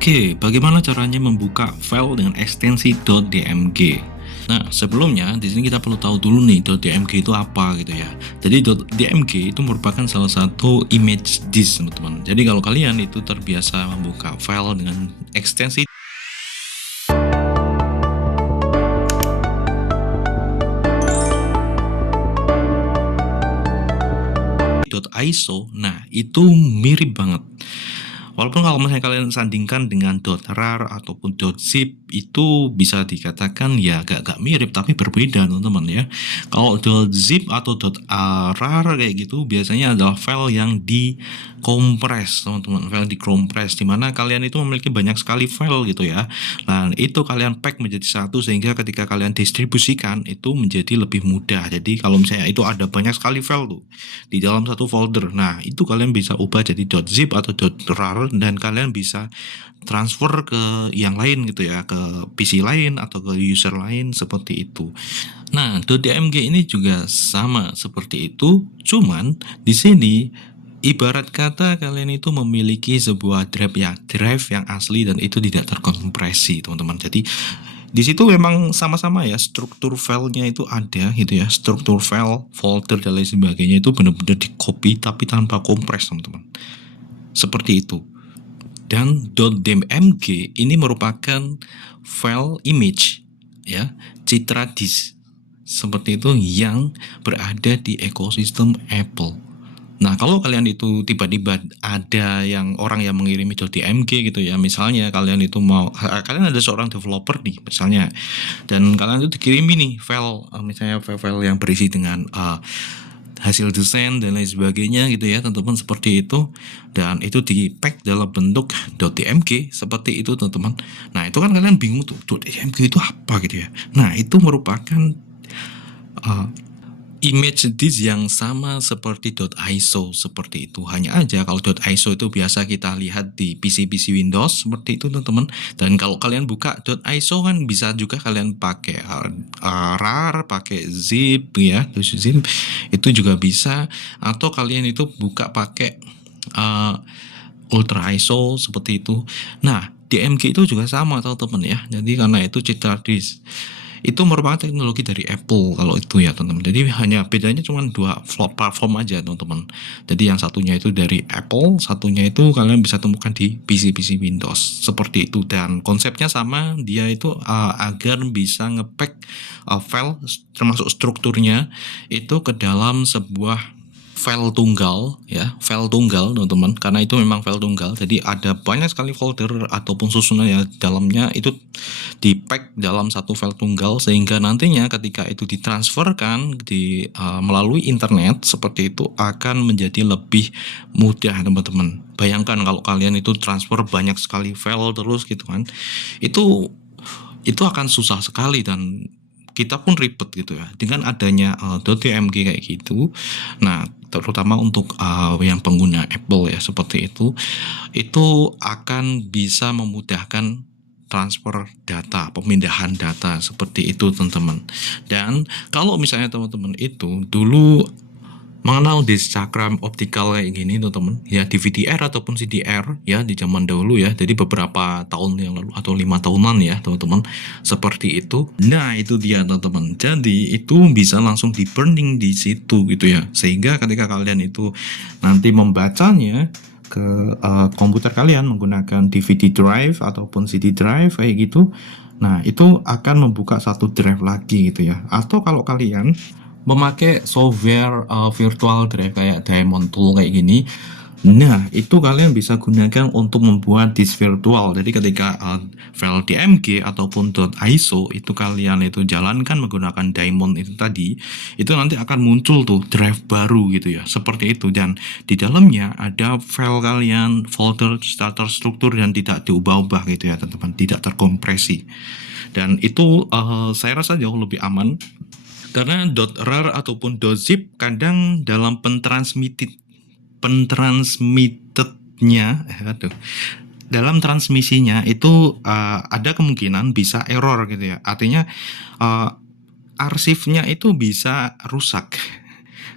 Oke, bagaimana caranya membuka file dengan ekstensi .dmg? Nah, sebelumnya di sini kita perlu tahu dulu nih .dmg itu apa gitu ya. Jadi .dmg itu merupakan salah satu image disk, teman-teman. Jadi kalau kalian itu terbiasa membuka file dengan ekstensi .iso, nah itu mirip banget. Walaupun kalau misalnya kalian sandingkan dengan .rar ataupun .zip itu bisa dikatakan ya agak mirip tapi berbeda teman-teman ya. Kalau .zip atau .rar kayak gitu biasanya adalah file yang dikompres teman-teman, file dikompres dimana kalian itu memiliki banyak sekali file gitu ya. Nah itu kalian pack menjadi satu sehingga ketika kalian distribusikan itu menjadi lebih mudah. Jadi kalau misalnya itu ada banyak sekali file tuh di dalam satu folder, nah itu kalian bisa ubah jadi .zip atau .rar dan kalian bisa transfer ke yang lain gitu ya, ke PC lain atau ke user lain seperti itu. Nah, .dmg ini juga sama seperti itu, cuman di sini ibarat kata kalian itu memiliki sebuah drive yang asli dan itu tidak terkompresi, teman-teman. Jadi di situ memang sama-sama ya, struktur filenya itu ada gitu ya, struktur file, folder dan lain sebagainya itu benar-benar di copy tapi tanpa kompres, teman-teman. Seperti itu. Dan .dmg ini merupakan file image ya, citra disk seperti itu yang berada di ekosistem Apple. Nah, kalau kalian itu tiba-tiba ada orang yang mengirimi .dmg gitu ya, misalnya kalian itu kalian ada seorang developer nih misalnya, dan kalian itu dikirimi nih file, misalnya file yang berisi dengan hasil desain dan lain sebagainya gitu ya teman-teman, seperti itu, dan itu di pack dalam bentuk .dmg seperti itu teman-teman. Nah itu kan kalian bingung tuh .dmg itu apa gitu ya. Nah itu merupakan image disk yang sama seperti .iso seperti itu. Hanya aja kalau .iso itu biasa kita lihat di PC Windows seperti itu teman-teman. Dan kalau kalian buka .iso kan bisa juga kalian pakai rar, pakai zip ya, zip itu juga bisa, atau kalian itu buka pakai ultra iso seperti itu. Nah, DMG itu juga sama teman-teman ya. Jadi karena itu citra disk itu merupakan teknologi dari Apple kalau itu ya teman-teman. Jadi hanya bedanya cuma dua platform aja teman-teman. Jadi yang satunya itu dari Apple, satunya itu kalian bisa temukan di PC Windows seperti itu. Dan konsepnya sama, dia itu agar bisa ngepack file termasuk strukturnya itu ke dalam sebuah file tunggal ya, file tunggal teman-teman, karena itu memang file tunggal. Jadi ada banyak sekali folder ataupun susunan yang dalamnya itu di pack dalam satu file tunggal, sehingga nantinya ketika itu ditransferkan melalui internet seperti itu akan menjadi lebih mudah teman-teman. Bayangkan kalau kalian itu transfer banyak sekali file terus gitu kan, itu akan susah sekali dan kita pun ribet gitu ya dengan adanya .dmg kayak gitu. Nah terutama untuk yang pengguna Apple ya seperti itu akan bisa memudahkan transfer data, pemindahan data seperti itu teman-teman. Dan kalau misalnya teman-teman itu dulu mengenal disk cakram optikal kayak gini teman-teman ya, DVD-R ataupun CDR ya di zaman dahulu ya, jadi beberapa tahun yang lalu atau 5 tahunan ya teman-teman seperti itu. Nah itu dia teman-teman, jadi itu bisa langsung di burning di situ gitu ya, sehingga ketika kalian itu nanti membacanya ke komputer kalian menggunakan DVD drive ataupun CD drive kayak gitu, nah itu akan membuka satu drive lagi gitu ya. Atau kalau kalian memakai software virtual drive kayak Diamond Tool kayak gini, nah itu kalian bisa gunakan untuk membuat disk virtual. Jadi ketika file DMG ataupun .iso itu kalian itu jalankan menggunakan Diamond itu tadi, itu nanti akan muncul tuh drive baru gitu ya, seperti itu. Dan di dalamnya ada file kalian, folder, starter struktur, dan tidak diubah-ubah gitu ya teman-teman, tidak terkompresi. Dan itu saya rasa jauh lebih aman, karena .rar ataupun .zip kadang dalam dalam transmisinya itu ada kemungkinan bisa error gitu ya. Artinya arsipnya itu bisa rusak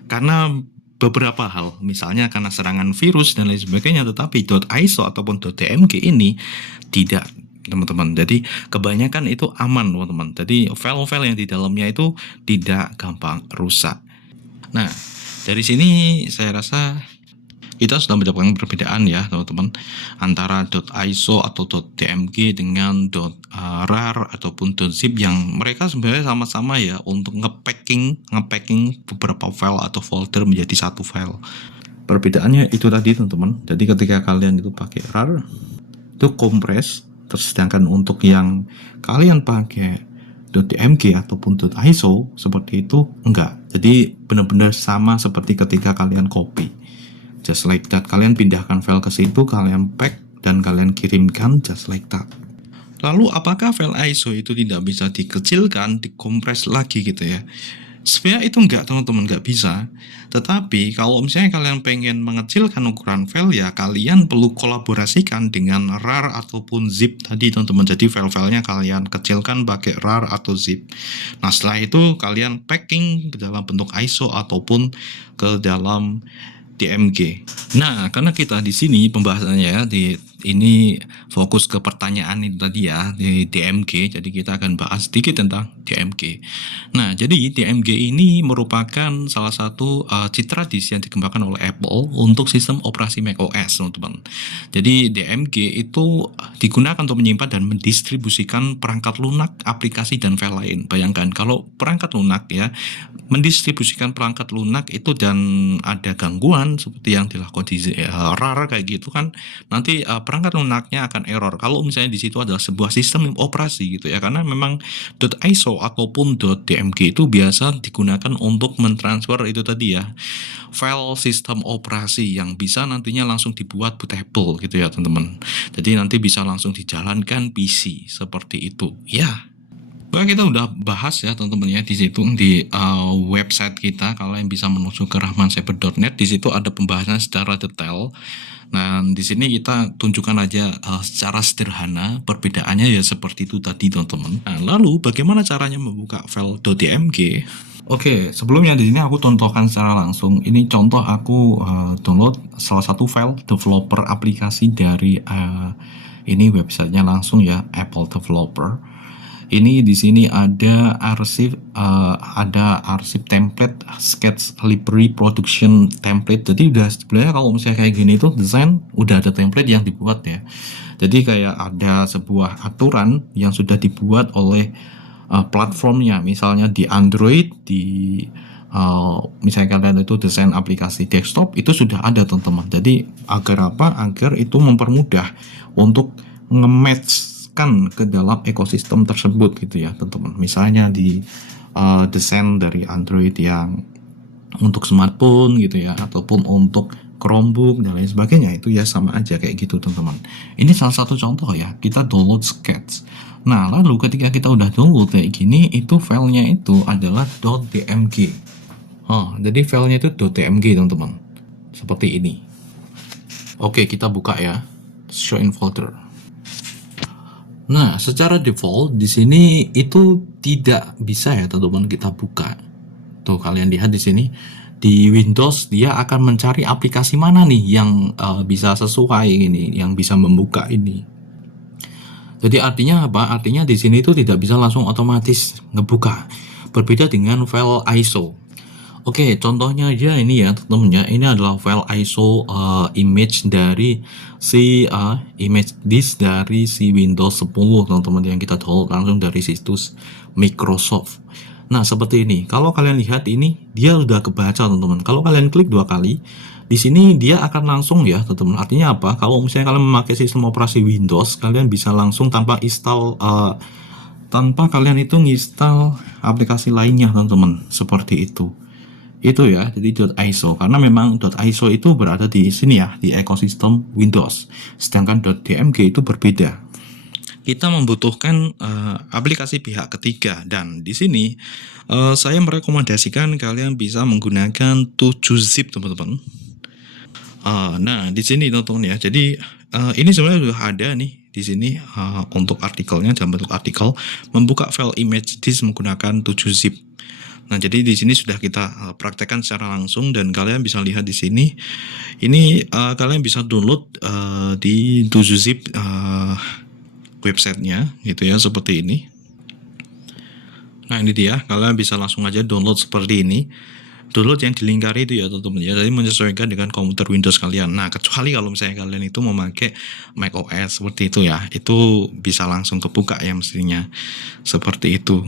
karena beberapa hal, misalnya karena serangan virus dan lain sebagainya, tetapi .iso ataupun .dmg ini tidak, teman-teman. Jadi kebanyakan itu aman, teman-teman. Jadi file-file yang di dalamnya itu tidak gampang rusak. Nah, dari sini saya rasa kita sudah mendapatkan perbedaan ya, teman-teman, antara .iso atau .dmg dengan .rar ataupun .zip yang mereka sebenarnya sama-sama ya untuk ngepacking beberapa file atau folder menjadi satu file. Perbedaannya itu tadi, teman-teman. Jadi ketika kalian itu pakai rar itu kompres, terus sedangkan untuk yang kalian pakai .dmg ataupun .iso seperti itu enggak. Jadi benar-benar sama seperti ketika kalian copy. Just like that, kalian pindahkan file ke situ, kalian pack dan kalian kirimkan just like that. Lalu apakah file ISO itu tidak bisa dikecilkan, dikompres lagi gitu ya? Sebenarnya itu enggak, teman-teman, enggak bisa. Tetapi kalau misalnya kalian pengen mengecilkan ukuran file ya kalian perlu kolaborasikan dengan rar ataupun zip tadi, teman-teman. Jadi file-filenya kalian kecilkan pakai rar atau zip. Nah setelah itu kalian packing ke dalam bentuk ISO ataupun ke dalam DMG. Nah, karena kita di sini pembahasannya ya ini fokus ke pertanyaan itu tadi ya di DMG, jadi kita akan bahas sedikit tentang DMG. Nah, jadi DMG ini merupakan salah satu citra disk yang dikembangkan oleh Apple untuk sistem operasi macOS, teman-teman. Jadi DMG itu digunakan untuk menyimpan dan mendistribusikan perangkat lunak, aplikasi dan file lain. Bayangkan kalau perangkat lunak ya mendistribusikan perangkat lunak itu dan ada gangguan seperti yang dilakukan di rar kayak gitu kan, nanti perangkat lunaknya akan error kalau misalnya di situ adalah sebuah sistem operasi gitu ya, karena memang .iso ataupun .dmg itu biasa digunakan untuk mentransfer itu tadi ya file sistem operasi yang bisa nantinya langsung dibuat bootable gitu ya teman-teman. Jadi nanti bisa langsung dijalankan PC seperti itu ya. Nah, kita udah bahas ya teman-teman ya di situ di website kita. Kalian bisa menuju ke rahmancyber.net. Di situ ada pembahasan secara detail. Nah, di sini kita tunjukkan aja secara sederhana perbedaannya ya seperti itu tadi, teman-teman. Nah, lalu bagaimana caranya membuka file .dmg? Oke, sebelumnya di sini aku contohkan secara langsung. Ini contoh aku download salah satu file developer aplikasi dari ini websitenya langsung ya, Apple Developer. Ini di sini ada arsip template sketch library production template. Jadi udah sebenarnya kalau misalnya kayak gini tuh desain udah ada template yang dibuat ya. Jadi kayak ada sebuah aturan yang sudah dibuat oleh platformnya. Misalnya di Android, di misalnya kalian itu desain aplikasi desktop itu sudah ada, teman-teman. Jadi agar apa? Agar itu mempermudah untuk nge-match ke dalam ekosistem tersebut gitu ya teman-teman. Misalnya di desain dari Android yang untuk smartphone gitu ya, ataupun untuk Chromebook dan lain sebagainya, itu ya sama aja kayak gitu teman-teman. Ini salah satu contoh ya, kita download sketch. Nah lalu ketika kita udah download kayak gini, itu filenya itu adalah .dmg. Jadi filenya itu .dmg teman-teman, seperti ini. Oke, kita buka ya, show in folder. Nah, secara default di sini itu tidak bisa ya teman-teman kita buka. Tuh kalian lihat di sini di Windows dia akan mencari aplikasi mana nih yang bisa sesuai ini, yang bisa membuka ini. Jadi artinya apa? Artinya di sini itu tidak bisa langsung otomatis ngebuka. Berbeda dengan file ISO. Oke, contohnya aja ini ya teman-teman ya. Ini adalah file ISO image dari si image disk dari si Windows 10 teman-teman yang kita download langsung dari situs Microsoft. Nah, seperti ini. Kalau kalian lihat ini dia udah kebaca teman-teman. Kalau kalian klik 2 kali, di sini dia akan langsung ya teman-teman. Artinya apa? Kalau misalnya kalian memakai sistem operasi Windows, kalian bisa langsung tanpa install tanpa kalian itu nginstal aplikasi lainnya teman-teman. Seperti itu ya, jadi .iso, karena memang .iso itu berada di sini ya, di ekosistem Windows, sedangkan .dmg itu berbeda. Kita membutuhkan aplikasi pihak ketiga, dan di sini saya merekomendasikan kalian bisa menggunakan 7zip teman-teman. Nah di sini teman-teman ya, jadi ini sebenarnya sudah ada nih di sini untuk artikelnya dalam bentuk artikel membuka file image disk menggunakan 7zip. Nah, jadi di sini sudah kita praktekkan secara langsung dan kalian bisa lihat di sini. Ini kalian bisa download di 7zip websitenya gitu ya, seperti ini. Nah, ini dia, kalian bisa langsung aja download seperti ini. Download yang dilingkari itu ya teman-teman ya, jadi menyesuaikan dengan komputer Windows kalian. Nah, kecuali kalau misalnya kalian itu memakai Mac OS seperti itu ya, itu bisa langsung kebuka ya mestinya, seperti itu.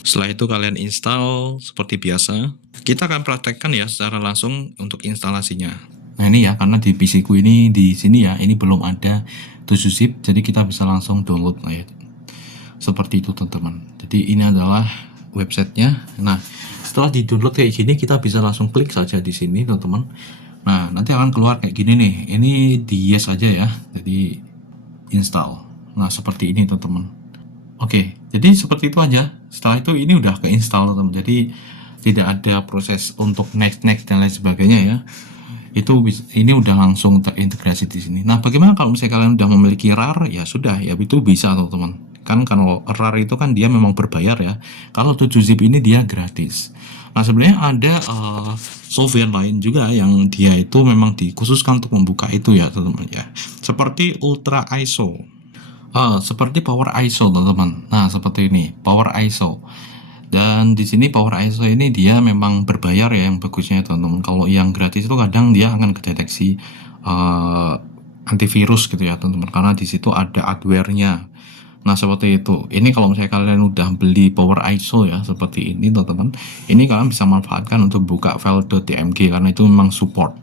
Setelah itu kalian install seperti biasa. Kita akan praktekkan ya secara langsung untuk instalasinya. Nah, ini ya, karena di PC ku ini di sini ya, ini belum ada 7zip, jadi kita bisa langsung download ya. Seperti itu teman-teman. Jadi ini adalah websitenya. Nah, setelah di download kayak gini, kita bisa langsung klik saja di sini teman-teman. Nah, nanti akan keluar kayak gini nih. Ini di yes aja ya, jadi install. Nah, seperti ini teman-teman. Oke, jadi seperti itu aja. Setelah itu ini udah keinstall teman-teman. Jadi tidak ada proses untuk next dan lain sebagainya ya. Ini udah langsung terintegrasi di sini. Nah, bagaimana kalau misalnya kalian udah memiliki RAR? Ya sudah, ya itu bisa teman-teman. Kan kalau RAR itu kan dia memang berbayar ya. Kalau 7zip ini dia gratis. Nah, sebenarnya ada software lain juga yang dia itu memang dikhususkan untuk membuka itu ya teman-teman ya. Seperti Ultra ISO. Seperti Power ISO teman-teman. Nah, seperti ini, Power ISO. Dan di sini Power ISO ini dia memang berbayar ya yang bagusnya teman-teman. Kalau yang gratis itu kadang dia akan kedeteksi antivirus gitu ya teman-teman, karena di situ ada adware-nya. Nah, seperti itu. Ini kalau misalnya kalian udah beli Power ISO ya seperti ini teman-teman, ini kalian bisa manfaatkan untuk buka file.dmg karena itu memang support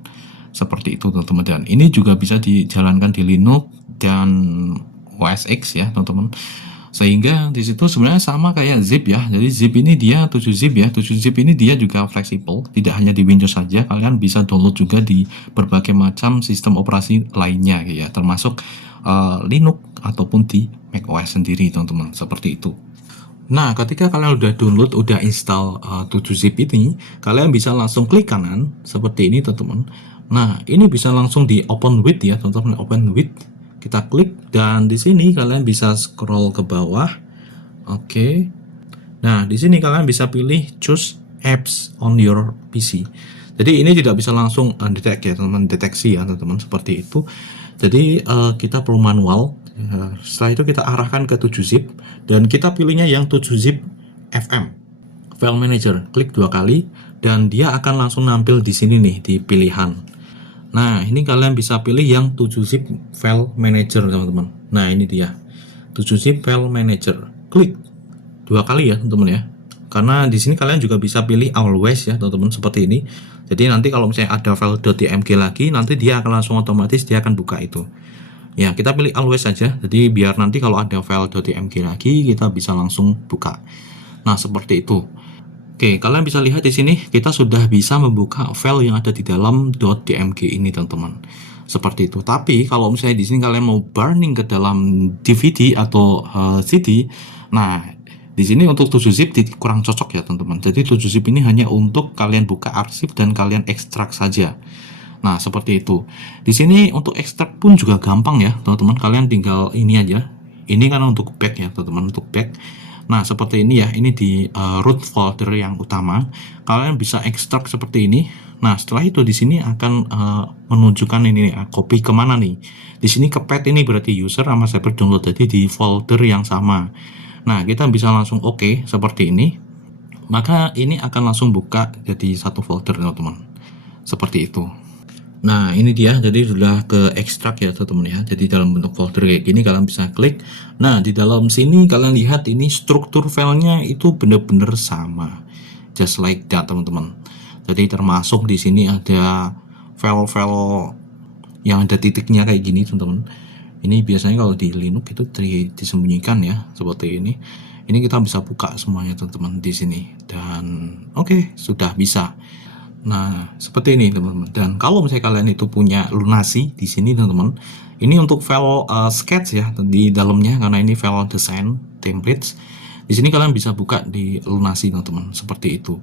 seperti itu teman-teman. Dan ini juga bisa dijalankan di Linux dan OS X ya teman-teman. Sehingga di situ sebenarnya sama kayak zip ya. Jadi zip ini dia 7zip ya. 7zip ini dia juga fleksibel, tidak hanya di Windows saja, kalian bisa download juga di berbagai macam sistem operasi lainnya ya, termasuk Linux ataupun di macOS sendiri teman-teman, seperti itu. Nah, ketika kalian udah download, udah install 7zip ini, kalian bisa langsung klik kanan seperti ini teman-teman. Nah, ini bisa langsung di open with ya teman-teman, open with. Kita klik dan di sini kalian bisa scroll ke bawah. Oke. Nah, di sini kalian bisa pilih choose apps on your PC. Jadi ini tidak bisa langsung detect ya teman-teman, deteksi ya teman-teman, seperti itu. Jadi kita perlu manual. Setelah itu kita arahkan ke 7zip dan kita pilihnya yang 7zip FM file manager. Klik 2 kali dan dia akan langsung nampil di sini nih di pilihan. Nah, ini kalian bisa pilih yang 7zip file manager teman-teman. Nah, ini dia 7zip file manager. Klik 2 kali ya teman-teman ya. Karena di sini kalian juga bisa pilih always ya teman-teman, seperti ini. Jadi nanti kalau misalnya ada file .dmg lagi, nanti dia akan langsung otomatis dia akan buka itu. Ya, kita pilih always saja. Jadi biar nanti kalau ada file .dmg lagi, kita bisa langsung buka. Nah, seperti itu. Oke, kalian bisa lihat di sini kita sudah bisa membuka file yang ada di dalam .dmg ini teman-teman. Seperti itu. Tapi kalau misalnya di sini kalian mau burning ke dalam DVD atau CD, nah di sini untuk 7zip kurang cocok ya teman-teman. Jadi 7zip ini hanya untuk kalian buka arsip dan kalian ekstrak saja. Nah, seperti itu. Di sini untuk ekstrak pun juga gampang ya teman-teman. Kalian tinggal ini aja. Ini kan untuk back ya teman-teman, untuk back. Nah, seperti ini ya. Ini di root folder yang utama. Kalian bisa ekstrak seperti ini. Nah, setelah itu di sini akan menunjukkan ini copy kemana nih. Di sini ke path ini berarti user sama server download, jadi di folder yang sama. Nah, kita bisa langsung oke seperti ini. Maka ini akan langsung buka jadi satu folder teman-teman. Seperti itu. Nah, ini dia, jadi sudah ke ekstrak ya teman-teman ya. Jadi dalam bentuk folder kayak gini kalian bisa klik. Nah, di dalam sini kalian lihat ini struktur filenya itu benar-benar sama. Just like that teman-teman. Jadi termasuk di sini ada file-file yang ada titiknya kayak gini teman-teman. Ini biasanya kalau di Linux itu disembunyikan ya, seperti ini. Ini kita bisa buka semuanya teman-teman di sini. Dan oke, sudah bisa. Nah, seperti ini teman-teman. Dan kalau misalnya kalian itu punya Lunasi di sini teman-teman, ini untuk file sketch ya di dalamnya, karena ini file design templates. Di sini kalian bisa buka di Lunasi teman-teman, seperti itu.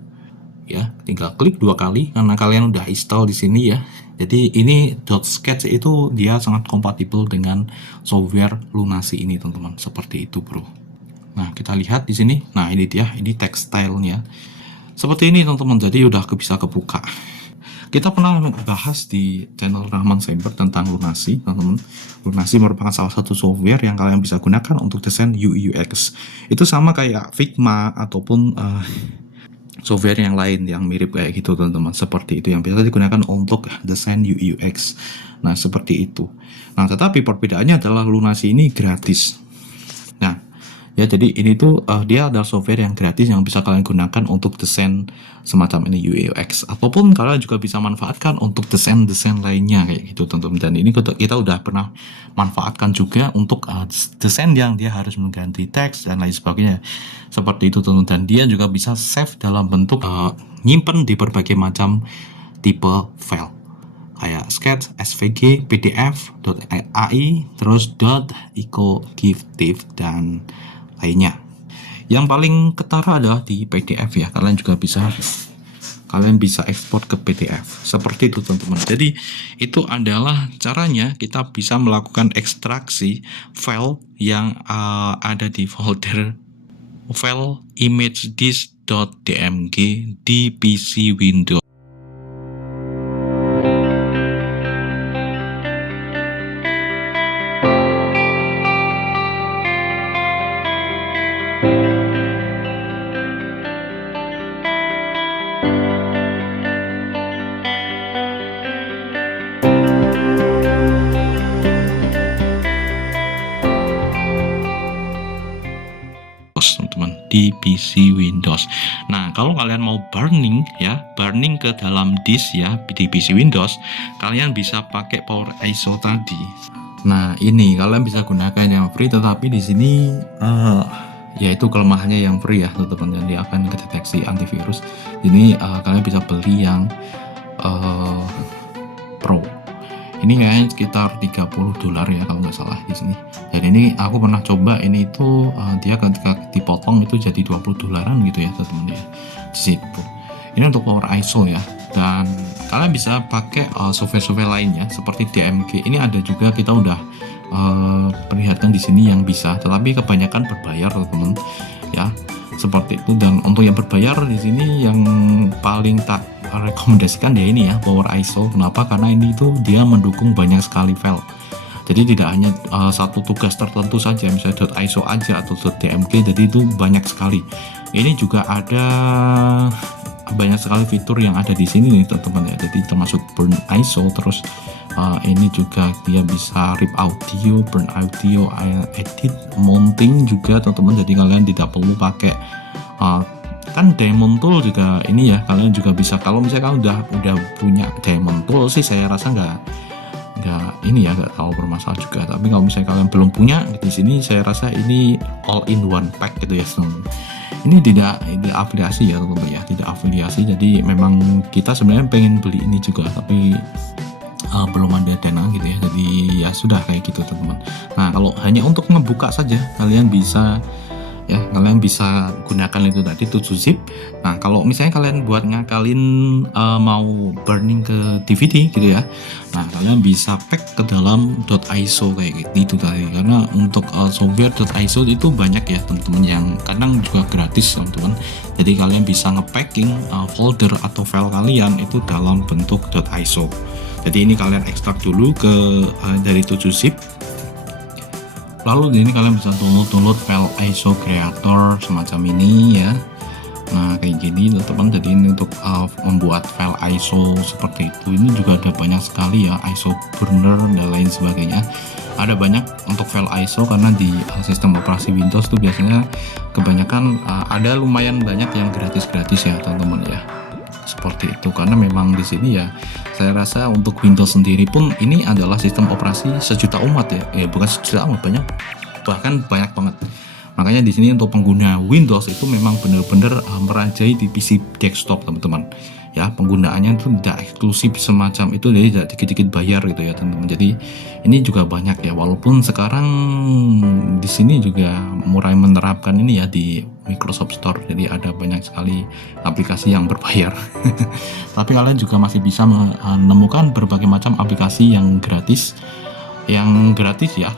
Ya, tinggal klik 2 kali karena kalian udah install di sini ya. Jadi ini .sketch itu dia sangat kompatibel dengan software Lunasi ini teman-teman, seperti itu bro. Nah, kita lihat di sini. Nah, ini dia, ini text style-nya. Seperti ini teman-teman, jadi udah bisa kebuka. Kita pernah bahas di channel Rahman Cyber tentang Lunasi, teman-teman. Lunasi merupakan salah satu software yang kalian bisa gunakan untuk desain UI UX. Itu sama kayak Figma ataupun software yang lain yang mirip kayak gitu, teman-teman. Seperti itu yang bisa digunakan untuk desain UI UX. Nah, seperti itu. Nah, tetapi perbedaannya adalah Lunasi ini gratis. Nah, ya jadi ini tuh dia adalah software yang gratis yang bisa kalian gunakan untuk desain semacam ini UI UX, ataupun kalian juga bisa manfaatkan untuk desain-desain lainnya kayak gitu, teman-teman. Dan ini kita udah pernah manfaatkan juga untuk desain yang dia harus mengganti teks dan lain sebagainya. Seperti itu, teman-teman. Dan dia juga bisa save dalam bentuk nyimpen di berbagai macam tipe file kayak sketch, SVG, PDF, .ai, terus .ico.gif dan lainnya. Yang paling ketara adalah di PDF ya. Kalian bisa ekspor ke PDF. Seperti itu, teman-teman. Jadi itu adalah caranya kita bisa melakukan ekstraksi file yang ada di folder file imagedisk.dmg di PC Windows. Teman-teman, di PC Windows. Nah, kalau kalian mau burning ke dalam disk ya di PC Windows, kalian bisa pakai Power ISO tadi. Nah, ini kalian bisa gunakan yang free, tetapi di sini yaitu kelemahannya yang free ya, teman-teman. Jadi akan kedeteksi antivirus. Ini kalian bisa beli yang Pro. Ini kayaknya sekitar $30 ya kalau nggak salah di sini. Dan ini aku pernah coba, ini itu dia ketika dipotong itu jadi $20 gitu ya, teman-teman ya. Di situ. Ini untuk Power ISO ya. Dan kalian bisa pakai software-software lainnya seperti DMG. Ini ada juga, kita udah perlihatkan di sini yang bisa, tetapi kebanyakan berbayar, teman-teman ya. Seperti itu. Dan untuk yang berbayar di sini yang paling tak rekomendasikan ya ini ya, Power ISO. Kenapa? Karena ini itu dia mendukung banyak sekali file. Jadi tidak hanya satu tugas tertentu saja, misalnya .iso aja atau .dmg, jadi itu banyak sekali. Ini juga ada banyak sekali fitur yang ada di sini nih, teman-teman ya. Jadi termasuk burn ISO, terus ini juga dia bisa rip audio, burn audio, edit, mounting juga, teman-teman. Jadi kalian tidak perlu pakai kan Diamond Tool juga ini ya, kalian juga bisa. Kalau misalnya kalian udah punya Diamond Tool sih, saya rasa nggak ini ya, nggak tahu bermasalah juga. Tapi kalau misalnya kalian belum punya, di sini saya rasa ini all in one pack gitu ya, teman. Ini tidak afiliasi ya, teman-teman ya, tidak afiliasi. Jadi memang kita sebenarnya pengen beli ini juga, tapi belum ada dana gitu ya. Jadi ya sudah kayak gitu, teman-teman. Nah, kalau hanya untuk membuka saja, kalian bisa gunakan itu tadi 7-zip. Nah, kalau misalnya kalian buat ngakalin mau burning ke DVD gitu ya, nah kalian bisa pack ke dalam .iso kayak gitu tadi. Karena untuk software .iso itu banyak ya, teman-teman, yang kadang juga gratis, teman-teman. Jadi kalian bisa ngepacking folder atau file kalian itu dalam bentuk .iso. Jadi ini kalian ekstrak dulu dari 7-zip. Lalu di ini kalian bisa download file ISO creator semacam ini ya. Nah, kayak gini teman-teman. Jadi ini untuk membuat file ISO seperti itu. Ini juga ada banyak sekali ya, ISO burner dan lain sebagainya. Ada banyak untuk file ISO karena di sistem operasi Windows tuh biasanya kebanyakan ada lumayan banyak yang gratis-gratis ya, teman-teman ya. Seperti itu, karena memang di sini ya saya rasa untuk Windows sendiri pun ini adalah sistem operasi sejuta umat ya, bukan sejuta umat, bahkan banyak banget. Makanya di sini untuk pengguna Windows itu memang benar-benar merajai di PC desktop, teman-teman ya. Penggunaannya itu tidak eksklusif semacam itu, jadi tidak dikit-dikit bayar gitu ya, teman-teman. Jadi ini juga banyak ya, walaupun sekarang di sini juga mulai menerapkan ini ya di Microsoft Store. Jadi ada banyak sekali aplikasi yang berbayar. Tapi kalian juga masih bisa menemukan berbagai macam aplikasi yang gratis ya,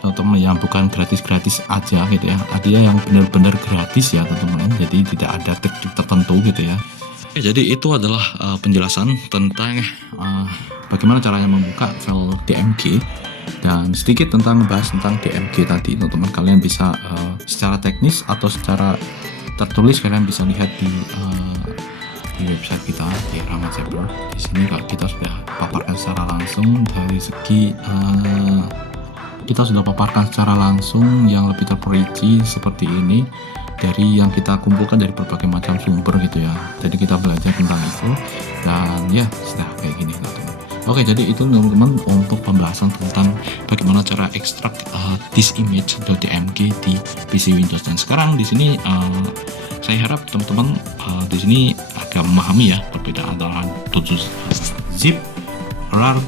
teman-teman, yang bukan gratis aja gitu ya. Ada yang benar-benar gratis ya, teman-teman. Jadi tidak ada trik tertentu gitu ya. Ya, jadi itu adalah penjelasan tentang bagaimana caranya membuka file DMG, dan sedikit tentang membahas tentang DMG tadi. Teman-teman kalian bisa secara teknis atau secara tertulis kalian bisa lihat di website kita di Rahmat Cyber. Di sini kalau kita sudah paparkan secara langsung dari segi kita sudah paparkan secara langsung yang lebih terperinci seperti ini dari yang kita kumpulkan dari berbagai macam sumber gitu ya. Jadi kita belajar tentang itu dan ya sudah kayak gini teman-teman. Oke, jadi itu teman-teman untuk pembahasan tentang bagaimana cara ekstrak this image.dmg di PC Windows. Dan sekarang di sini saya harap teman-teman di sini agak memahami ya perbedaan antara zip, rar,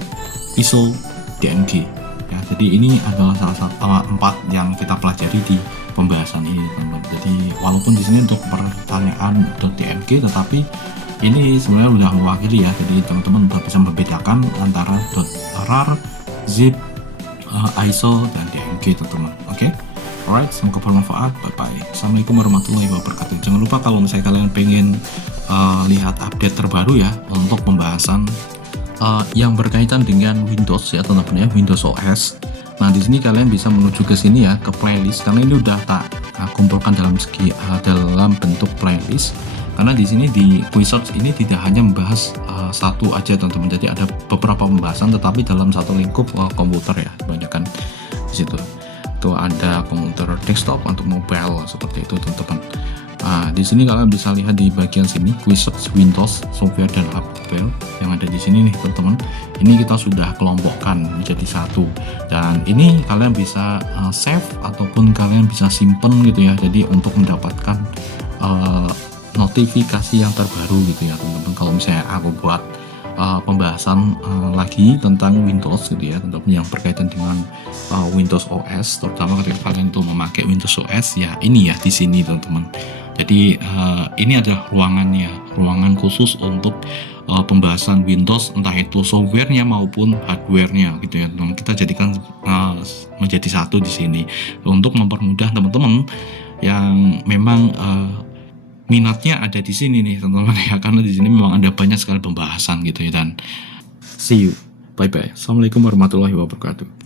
ISO, DMG. Ya, jadi ini adalah salah satu empat yang kita pelajari di pembahasan ini teman-teman. Jadi walaupun di sini untuk pertanyaan .dmg, tetapi ini sebenarnya sudah mewakili ya. Jadi teman-teman sudah bisa membedakan antara .rar, zip, ISO dan DMG teman-teman. Oke, alright, semoga bermanfaat. Bye bye. Assalamualaikum warahmatullahi wabarakatuh. Jangan lupa kalau misalnya kalian pengen lihat update terbaru ya untuk pembahasan yang berkaitan dengan Windows ya teman-teman ya, Windows OS. Nah, di sini kalian bisa menuju ke sini ya, ke playlist, karena ini udah tak kumpulkan dalam dalam bentuk playlist. Karena di sini di Quizards ini tidak hanya membahas satu aja teman-teman. Jadi ada beberapa pembahasan tetapi dalam satu lingkup komputer ya, kebanyakan di situ. Itu ada komputer desktop untuk mobile seperti itu teman-teman. Nah, di sini kalian bisa lihat di bagian sini Quizards Windows software dan hardware yang ada di sini nih teman-teman. Ini kita sudah kelompokkan menjadi satu, dan ini kalian bisa save ataupun kalian bisa simpen gitu ya. Jadi untuk mendapatkan notifikasi yang terbaru gitu ya teman-teman. Kalau misalnya aku buat pembahasan lagi tentang Windows gitu ya teman-teman, yang berkaitan dengan Windows OS, terutama ketika kalian tuh memakai Windows OS ya, ini ya di sini teman-teman. Jadi ini adalah ruangan khusus untuk pembahasan Windows, entah itu softwarenya maupun hardwarenya gitu ya teman. Kita jadikan menjadi satu di sini untuk mempermudah teman-teman yang memang minatnya ada di sini nih teman-teman ya, karena di sini memang ada banyak sekali pembahasan gitu ya. Dan see you, bye bye. Assalamualaikum warahmatullahi wabarakatuh.